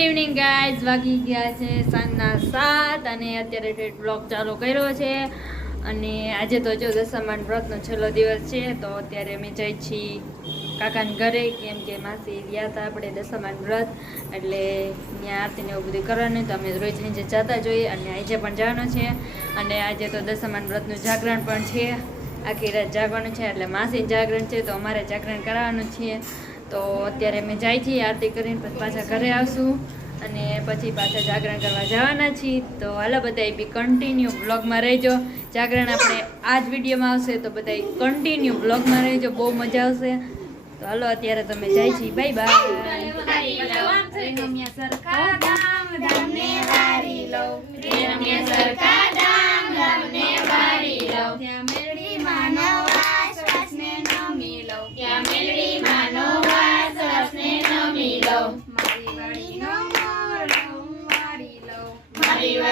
Evening guys વાગી ગયા છે સાંજના સાત અને અત્યારે ફેટ બ્લોગ ચાલુ કર્યો છે. અને આજે તો જો દશામાન વ્રતનો છેલ્લો દિવસ છે, તો અત્યારે અમે જઈ છીએ કાકાના ઘરે. કેમ કે માસી ગયા હતા આપણે દશામાન વ્રત. એટલે ત્યાં આરતીને એવું બધું કરવાનું તો અમે રોજ નીચે જતા જોઈએ અને આજે પણ જવાનું છે. અને આજે તો દશામાન વ્રતનું જાગરણ પણ છે. આખી રાત જાગવાનું છે, એટલે માસી જાગરણ છે, તો અમારે જાગરણ કરાવવાનું છે. તો અત્યારે અમે જાય છીએ આરતી કરીને પછી પાછા ઘરે આવશું અને પછી પાછા જાગરણ કરવા જવાના છીએ. તો હાલો બધા બી કન્ટિન્યુ બ્લોગમાં રહેજો. જાગરણ આપણે આ જ વિડીયોમાં આવશે તો બધા કન્ટિન્યુ બ્લોગમાં રહેજો બહુ મજા આવશે. તો હાલો અત્યારે તમે જાય છીએ. બાય બાય ત્યાં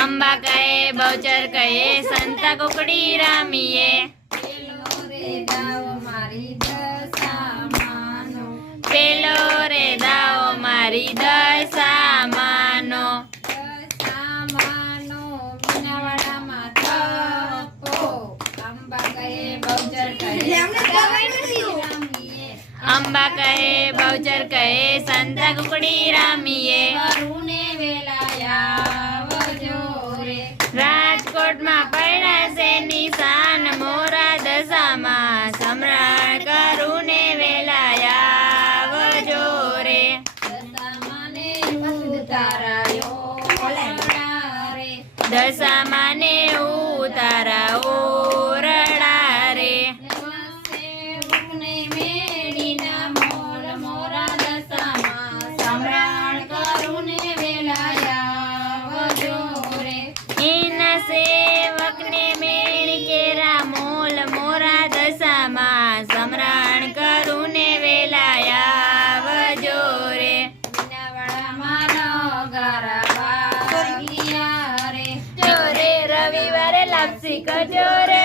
અંબા કહે બહુચર કહે સંતા કોકડી રામીએ પેલો રે દાવ મારી દશામાનો પેલો રે દાઓ મારી દશા માનો દશામાનો મીનાવાડામાં થપ્પો અંબા કહે બહુચર કહે રમીએ અંબા કહે બહુચર કહે સંતા કુકડી રામીએ વરુને વેલાયા નિશાન મોરા લાપસી કજોરે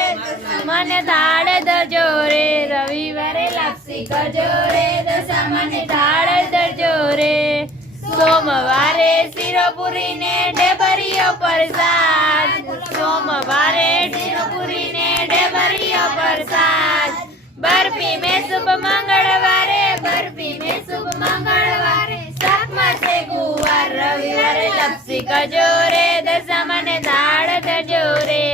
મને થાળ દજો રે રવિવારે લાપસી કજોરે દશા મને થાળ દજો રે સોમવારે શિરોપુરી ને ડેબરીઓ પ્રસાદ સોમવારે શિરોપુરી ને ડેબરીઓ પ્રસાદ બરફી મે શુભ મંગળવારે, બરફી મે શુભ મંગળવારે. સાતમા રવિવારે લપસી કજોરે દશા મને દાળ દજોરે.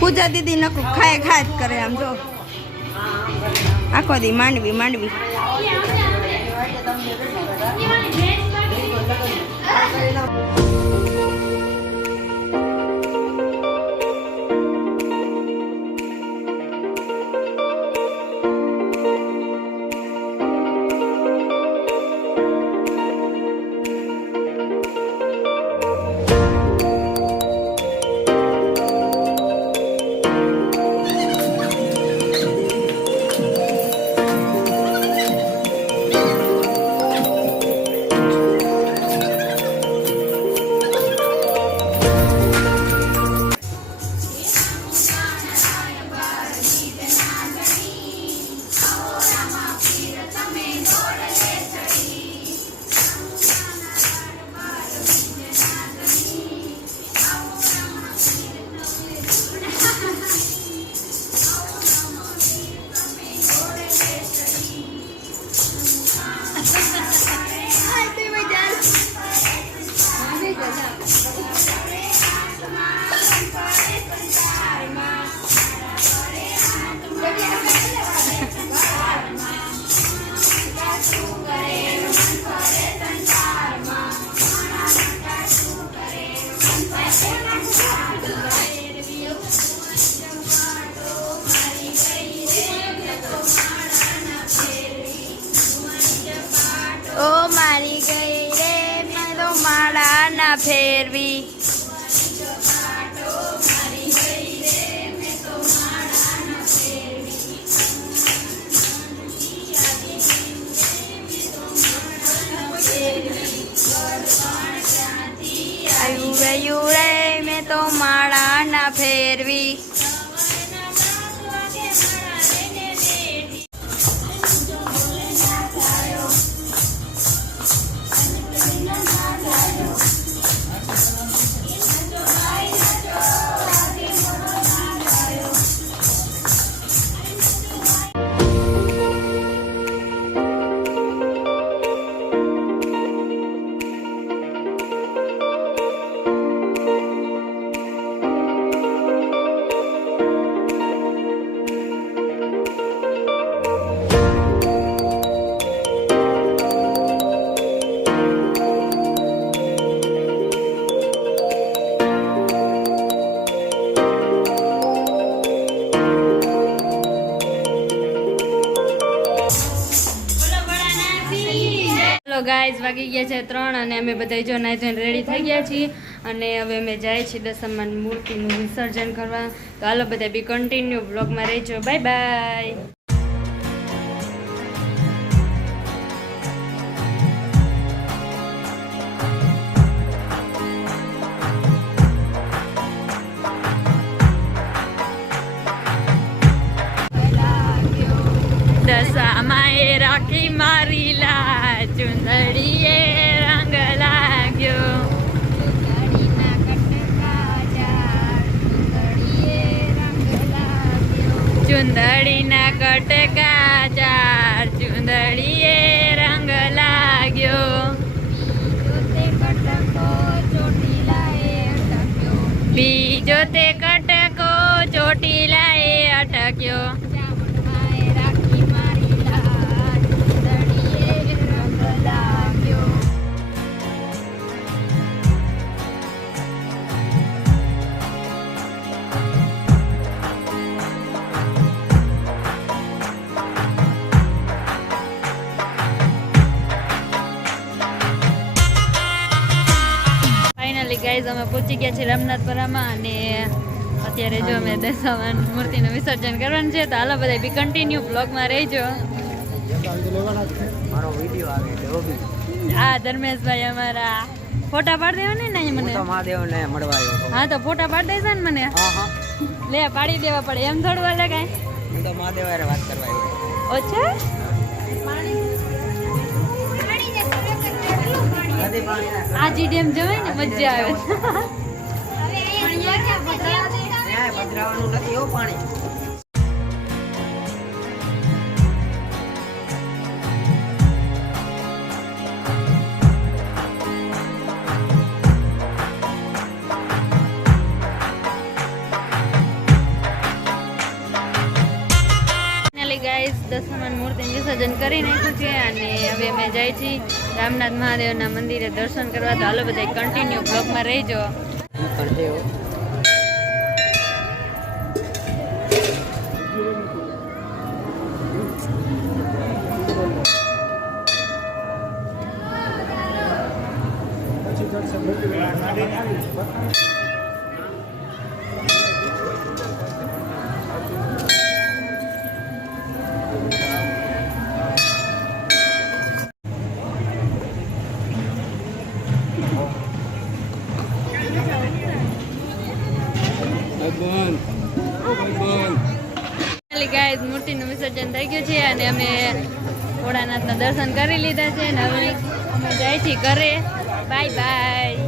પૂજા દીદી નકું ખાય ખાય જ કરે આમ જો આખો દી માંડવી માંડવી પડી ગઈ રે મેં તો માળા ના ફેરવી. આવ્યું રહ્યું. વાગી ગયા છે ત્રણ અને અમે બધા જો નાઈ ધોઈને રેડી થઈ ગયા છીએ. અને હવે અમે જાય છીએ દસમાન મૂર્તિનું વિસર્જન કરવા. તો હાલો બધા બી કન્ટિન્યુ બ્લોગમાં રહેજો. બાય બાય દશામાએ રાખી મારી લા ચુંદડીએ રંગ લાગ્યો ચુંદડીના કટકા ગાઈઝ અમે પહોંચી ગયા છીએ રામનાથપુરામાં અને અત્યારે જો અમે દશામાન મૂર્તિનું વિસર્જન કરવાનું છે તો હાલો બધા બી કન્ટિન્યુ બ્લોગમાં રહેજો. હા ધર્મેશભાઈ અમારા ફોટા પાડી દેવા ને નહીં મને. હા તો ફોટા પાડી દેશે ને મને? લે પાડી દેવા પડે એમ થોડું હાલે કાંઈ. મહાદેવ વાત કરવા આવ્યો. ના આજી ડેમ જવાય ને, મજા આવે. દસમાન મૂર્તિનું વિસર્જન કરી નાખ્યું છે અને હવે અમે જાય છીએ રામનાથ મહાદેવના મંદિરે દર્શન કરવા. તો હાલો બધા કન્ટિન્યુ બ્લોગમાં રહેજો. અને અમે ભોળાનાથના દર્શન કરી લીધા છે અને હવે અમે જાય છીએ ઘરે. Bye bye